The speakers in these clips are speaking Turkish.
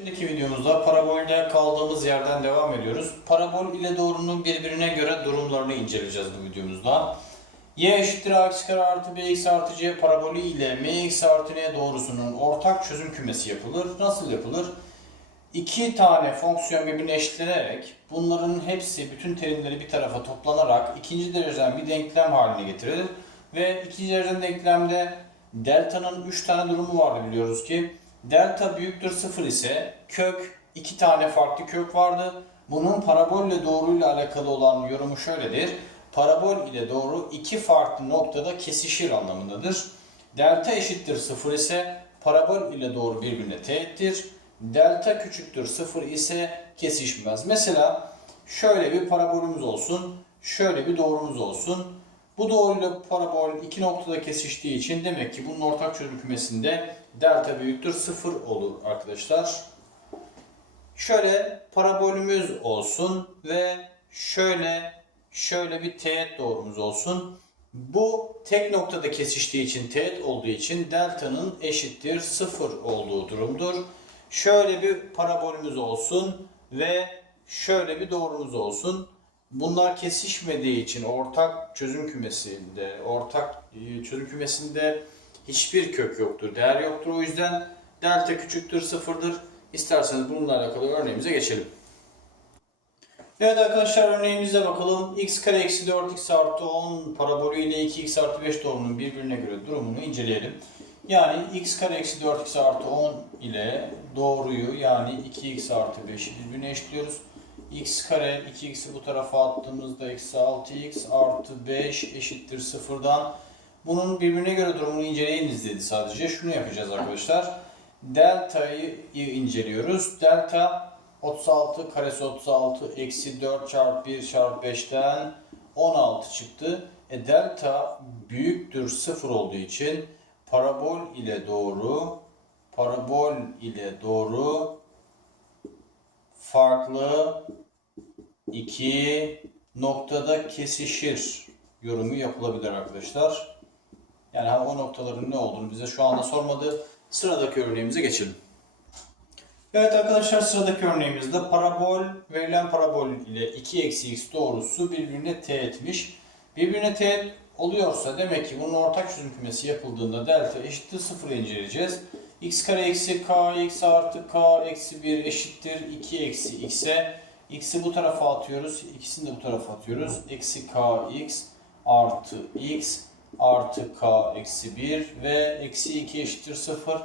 Şimdiki videomuzda parabolde kaldığımız yerden devam ediyoruz. Parabol ile doğrunun birbirine göre durumlarını inceleyeceğiz bu videomuzda. y eşittir ax kare artı bx artı c parabolü ile mx artı n doğrusunun ortak çözüm kümesi yapılır. Nasıl yapılır? İki tane fonksiyon birbirine eşitlenerek bunların hepsi bütün terimleri bir tarafa toplanarak ikinci dereceden bir denklem haline getirilir. Ve ikinci dereceden denklemde delta'nın 3 tane durumu vardı biliyoruz ki. Delta büyüktür 0 ise kök iki tane farklı kök vardı. Bunun parabolle doğruyla alakalı olan yorumu şöyledir. Parabol ile doğru iki farklı noktada kesişir anlamındadır. Delta eşittir 0 ise parabol ile doğru birbirine teğettir. Delta küçüktür 0 ise kesişmez. Mesela şöyle bir parabolümüz olsun. Şöyle bir doğrumuz olsun. Bu doğruyla parabol iki noktada kesiştiği için demek ki bunun ortak çözüm kümesinde delta büyüktür 0 olur arkadaşlar. Şöyle parabolümüz olsun ve şöyle şöyle bir teğet doğrumuz olsun. Bu tek noktada kesiştiği için teğet olduğu için delta'nın eşittir 0 olduğu durumdur. Şöyle bir parabolümüz olsun ve şöyle bir doğrumuz olsun. Bunlar kesişmediği için ortak çözüm kümesinde, ortak e, çözüm kümesinde hiçbir kök yoktur, değer yoktur. O yüzden delta küçüktür, sıfırdır. İsterseniz bununla alakalı örneğimize geçelim. Evet arkadaşlar örneğimize bakalım. x kare eksi 4x artı 10 parabolü ile 2x artı 5 doğrunun birbirine göre durumunu inceleyelim. Yani x kare eksi 4x artı 10 ile doğruyu yani 2x artı 5'i birbirine eşitliyoruz. x kare 2x'i bu tarafa attığımızda eksi 6x artı 5 eşittir sıfırdan. Bunun birbirine göre durumunu inceleyiniz dedi sadece. Şunu yapacağız arkadaşlar. Delta'yı inceliyoruz. Delta 36 karesi 36 eksi 4 çarpı 1 çarpı 5'ten 16 çıktı. E delta büyüktür 0 olduğu için parabol ile doğru parabol ile doğru farklı iki noktada kesişir yorumu yapılabilir arkadaşlar. Yani ha, o noktaların ne olduğunu bize şu anda sormadı. Sıradaki örneğimize geçelim. Evet arkadaşlar sıradaki örneğimizde parabol verilen parabol ile 2 eksi x doğrusu birbirine teğetmiş. Birbirine teğet oluyorsa demek ki bunun ortak çözüm kümesi yapıldığında delta eşittir 0 inceleyeceğiz. x kare eksi k x artı k eksi 1 eşittir 2 eksi x'e. x'i bu tarafa atıyoruz. ikisini de bu tarafa atıyoruz. Eksi k x artı x artı k eksi 1 ve eksi 2 eşittir 0.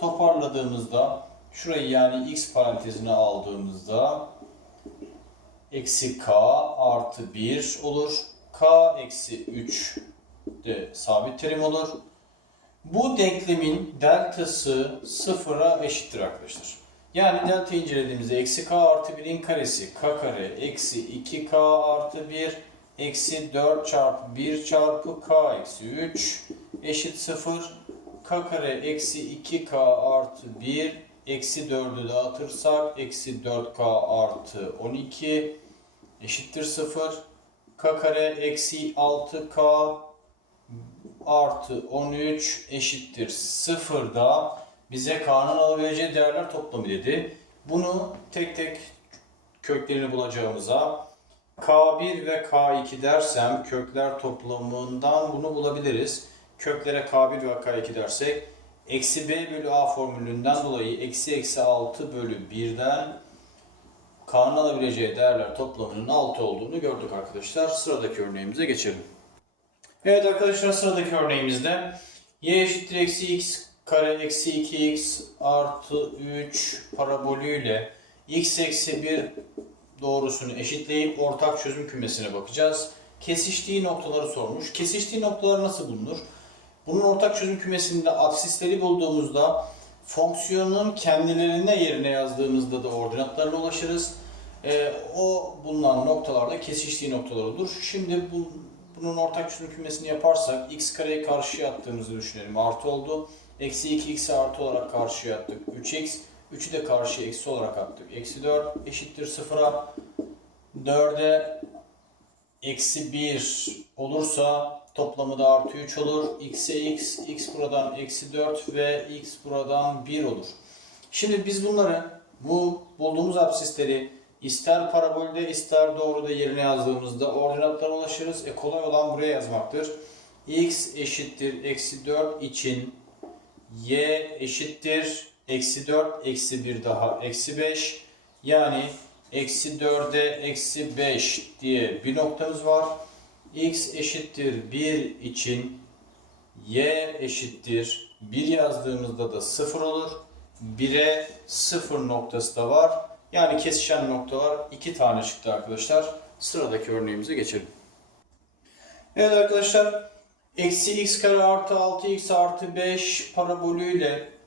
Toparladığımızda şurayı yani x parantezine aldığımızda eksi k artı 1 olur. k eksi 3 de sabit terim olur. Bu denklemin deltası sıfıra eşittir arkadaşlar. Yani delta incelediğimizde eksi k artı 1'in karesi k kare eksi 2k artı 1 eksi 4 çarpı 1 çarpı k eksi 3 eşit 0. k kare eksi 2k artı 1 eksi 4'ü dağıtırsak eksi 4k artı 12 eşittir 0. k kare eksi 6k artı 13 eşittir 0 da bize k'nın alabileceği değerler toplamı dedi. Bunu tek tek köklerini bulacağımıza K1 ve K2 dersem kökler toplamından bunu bulabiliriz. Köklere K1 ve K2 dersek eksi B bölü A formülünden dolayı eksi eksi 6 bölü 1'den K'nın alabileceği değerler toplamının 6 olduğunu gördük arkadaşlar. Sıradaki örneğimize geçelim. Evet arkadaşlar sıradaki örneğimizde y eşittir eksi x kare eksi 2x artı 3 parabolüyle x eksi 1 doğrusunu eşitleyip ortak çözüm kümesine bakacağız. Kesiştiği noktaları sormuş. Kesiştiği noktalar nasıl bulunur? Bunun ortak çözüm kümesinde absisleri bulduğumuzda fonksiyonun kendilerine yerine yazdığımızda da ordinatlarına ulaşırız. Ee, o bulunan noktalarda kesiştiği noktalar olur. Şimdi bu, bunun ortak çözüm kümesini yaparsak x kareyi karşıya attığımızı düşünelim. Artı oldu. Eksi 2x'i artı olarak karşıya attık. 3x 3'ü de karşıya eksi olarak attık. Eksi 4 eşittir 0'a. 4'e eksi 1 olursa toplamı da artı 3 olur. x'e x, x buradan eksi 4 ve x buradan 1 olur. Şimdi biz bunları Bu bulduğumuz absisleri ister parabolde ister doğruda yerine yazdığımızda ordinatlara ulaşırız. E kolay olan buraya yazmaktır. x eşittir eksi 4 için y eşittir eksi 4 eksi 1 daha eksi 5 yani eksi 4'e eksi 5 diye bir noktamız var. x eşittir 1 için y eşittir 1 yazdığımızda da 0 olur. 1'e 0 noktası da var. Yani kesişen noktalar 2 tane çıktı arkadaşlar. Sıradaki örneğimize geçelim. Evet arkadaşlar. Eksi x kare artı 6x artı 5 parabolüyle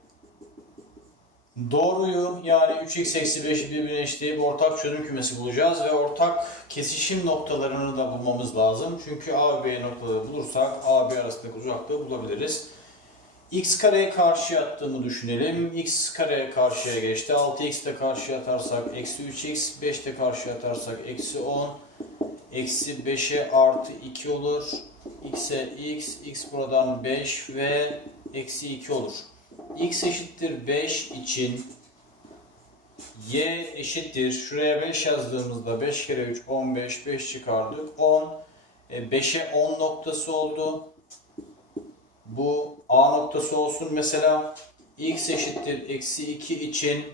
doğruyu yani 3x eksi 5'i birbirine eşitleyip ortak çözüm kümesi bulacağız ve ortak kesişim noktalarını da bulmamız lazım. Çünkü A ve B noktaları bulursak A B arasındaki uzaklığı bulabiliriz. x kareye karşıya attığımı düşünelim. x kareye karşıya geçti. 6x de karşıya atarsak eksi 3x, 5 de karşıya atarsak eksi 10. Eksi 5'e artı 2 olur. x'e x, x buradan 5 ve eksi 2 olur. X eşittir 5 için y eşittir. Şuraya 5 yazdığımızda 5 kere 3 15, 5 çıkardık. 10. E, 5'e 10 noktası oldu. Bu A noktası olsun mesela. x eşittir eksi 2 için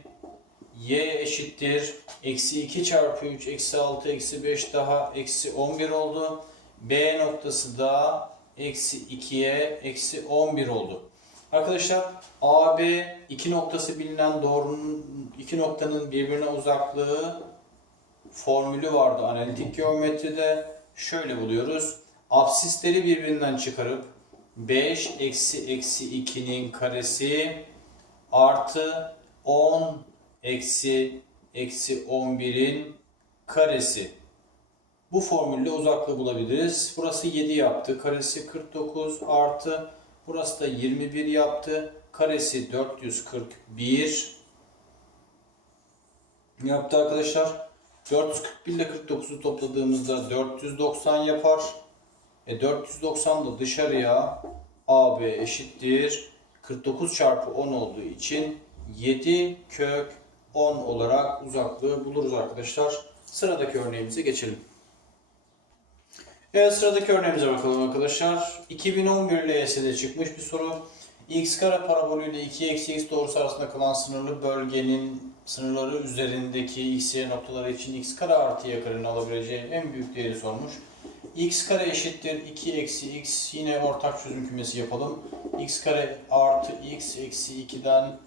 y eşittir eksi 2 çarpı 3 eksi 6 eksi 5 daha eksi 11 oldu. B noktası da eksi 2'ye eksi 11 oldu. Arkadaşlar AB iki noktası bilinen doğrunun iki noktanın birbirine uzaklığı formülü vardı analitik geometride. Şöyle buluyoruz. Absisleri birbirinden çıkarıp 5 eksi eksi 2'nin karesi artı 10 eksi eksi 11'in karesi. Bu formülle uzaklığı bulabiliriz. Burası 7 yaptı. Karesi 49 artı burası da 21 yaptı. Karesi 441 yaptı arkadaşlar. 441 ile 49'u topladığımızda 490 yapar. E 490 da dışarıya AB eşittir. 49 çarpı 10 olduğu için 7 kök 10 olarak uzaklığı buluruz arkadaşlar. Sıradaki örneğimize geçelim. Evet sıradaki örneğimize bakalım arkadaşlar. 2011 LYS'de çıkmış bir soru. x kare parabolüyle 2 eksi x doğrusu arasında kalan sınırlı bölgenin sınırları üzerindeki x y noktaları için x kare artı y karenin alabileceği en büyük değeri sormuş. x kare eşittir 2 eksi x yine ortak çözüm kümesi yapalım. x kare artı x eksi 2'den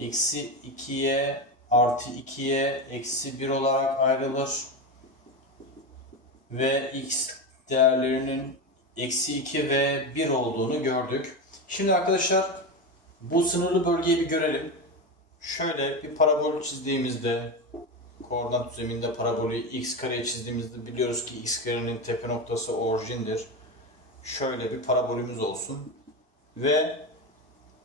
eksi 2'ye artı 2'ye eksi 1 olarak ayrılır. Ve x değerlerinin eksi 2 ve 1 olduğunu gördük. Şimdi arkadaşlar bu sınırlı bölgeyi bir görelim. Şöyle bir parabol çizdiğimizde koordinat düzleminde parabolü x kareye çizdiğimizde biliyoruz ki x karenin tepe noktası orijindir. Şöyle bir parabolümüz olsun. Ve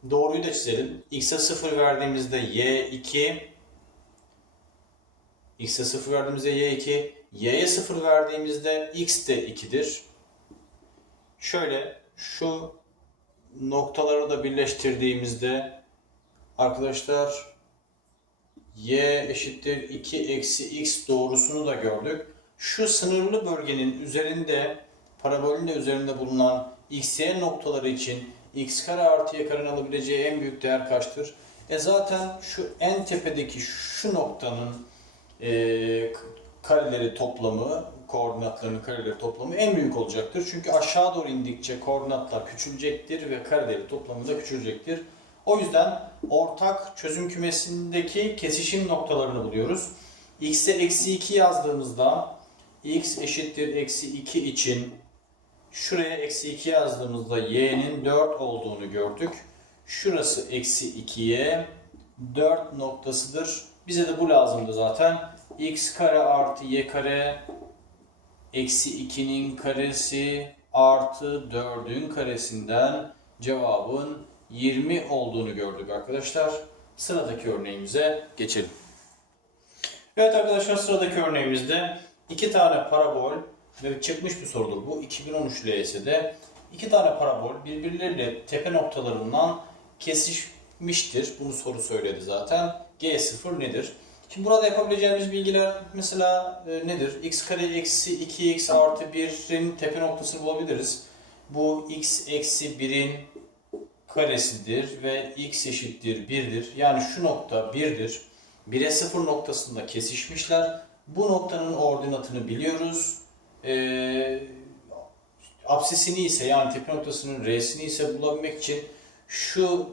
doğruyu da çizelim. x'e 0 verdiğimizde y2 x'e 0 verdiğimizde y2 y'ye 0 verdiğimizde x de 2'dir. Şöyle şu noktaları da birleştirdiğimizde arkadaşlar y eşittir 2 eksi x doğrusunu da gördük. Şu sınırlı bölgenin üzerinde parabolün de üzerinde bulunan x, y noktaları için x kare artı y karenin alabileceği en büyük değer kaçtır? E zaten şu en tepedeki şu noktanın e, kareleri toplamı, koordinatlarının kareleri toplamı en büyük olacaktır. Çünkü aşağı doğru indikçe koordinatlar küçülecektir ve kareleri toplamı da küçülecektir. O yüzden ortak çözüm kümesindeki kesişim noktalarını buluyoruz. x'e eksi 2 yazdığımızda x eşittir eksi 2 için şuraya eksi 2 yazdığımızda y'nin 4 olduğunu gördük. Şurası eksi 2'ye 4 noktasıdır. Bize de bu lazımdı zaten. X kare artı y kare eksi 2'nin karesi artı 4'ün karesinden cevabın 20 olduğunu gördük arkadaşlar. Sıradaki örneğimize geçelim. Evet arkadaşlar sıradaki örneğimizde iki tane parabol ve çıkmış bir sorudur bu. 2013 LYS'de iki tane parabol birbirleriyle tepe noktalarından kesişmiştir. Bunu soru söyledi zaten. G0 nedir? Şimdi burada yapabileceğimiz bilgiler mesela e, nedir? x kare eksi 2x artı 1'in tepe noktasını bulabiliriz. Bu x eksi 1'in karesidir ve x eşittir 1'dir. Yani şu nokta 1'dir. 1'e 0 noktasında kesişmişler. Bu noktanın ordinatını biliyoruz. Ee, absisini ise yani tepe noktasının R'sini ise bulabilmek için şu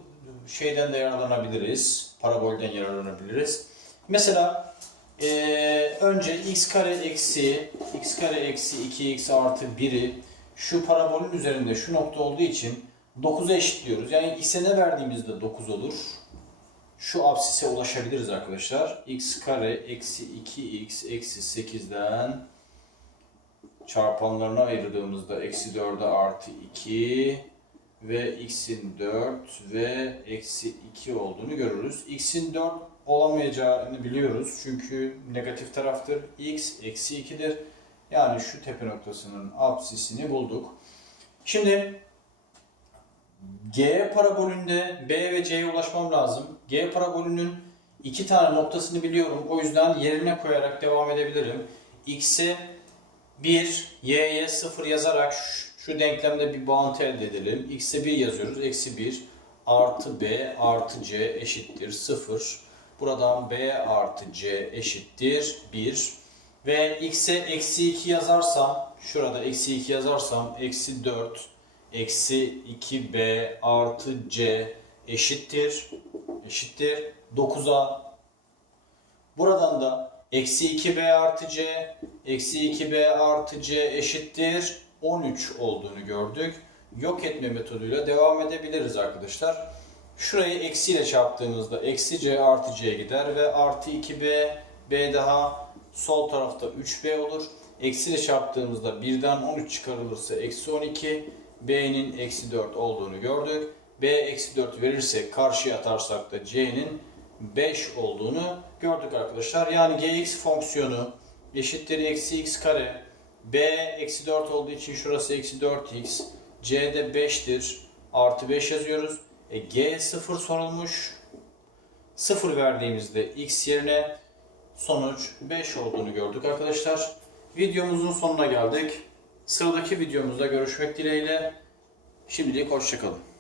şeyden de yararlanabiliriz. Parabolden yararlanabiliriz. Mesela eee, önce x kare eksi x kare eksi 2x artı 1'i şu parabolün üzerinde şu nokta olduğu için 9'a eşitliyoruz. Yani x'e ne verdiğimizde 9 olur. Şu absise ulaşabiliriz arkadaşlar. x kare eksi 2x eksi 8'den çarpanlarına ayırdığımızda eksi 4'e artı 2 ve x'in 4 ve eksi 2 olduğunu görürüz. x'in 4 olamayacağını biliyoruz çünkü negatif taraftır. x eksi 2'dir. Yani şu tepe noktasının absisini bulduk. Şimdi G parabolünde B ve C'ye ulaşmam lazım. G parabolünün iki tane noktasını biliyorum. O yüzden yerine koyarak devam edebilirim. X'e 1, Y'ye 0 yazarak şu denklemde bir bağıntı elde edelim. X'e 1 yazıyoruz. Eksi 1 artı B artı C eşittir 0. Buradan B artı C eşittir 1. Ve X'e eksi 2 yazarsam, şurada eksi 2 yazarsam eksi 4 eksi 2B artı C eşittir eşittir 9'a Buradan da eksi 2b artı c, eksi 2b artı c eşittir 13 olduğunu gördük. Yok etme metoduyla devam edebiliriz arkadaşlar. Şurayı eksiyle çarptığımızda eksi c artı c gider ve artı 2b, b daha sol tarafta 3b olur. Eksiyle çarptığımızda 1'den 13 çıkarılırsa eksi 12, b'nin eksi 4 olduğunu gördük. b eksi 4 verirsek karşıya atarsak da c'nin 5 olduğunu gördük arkadaşlar. Yani gx fonksiyonu eşittir eksi x kare. b eksi 4 olduğu için şurası eksi 4x. c'de 5'tir. Artı 5 yazıyoruz. E, g 0 sorulmuş. 0 verdiğimizde x yerine sonuç 5 olduğunu gördük arkadaşlar. Videomuzun sonuna geldik. Sıradaki videomuzda görüşmek dileğiyle. Şimdilik hoşçakalın.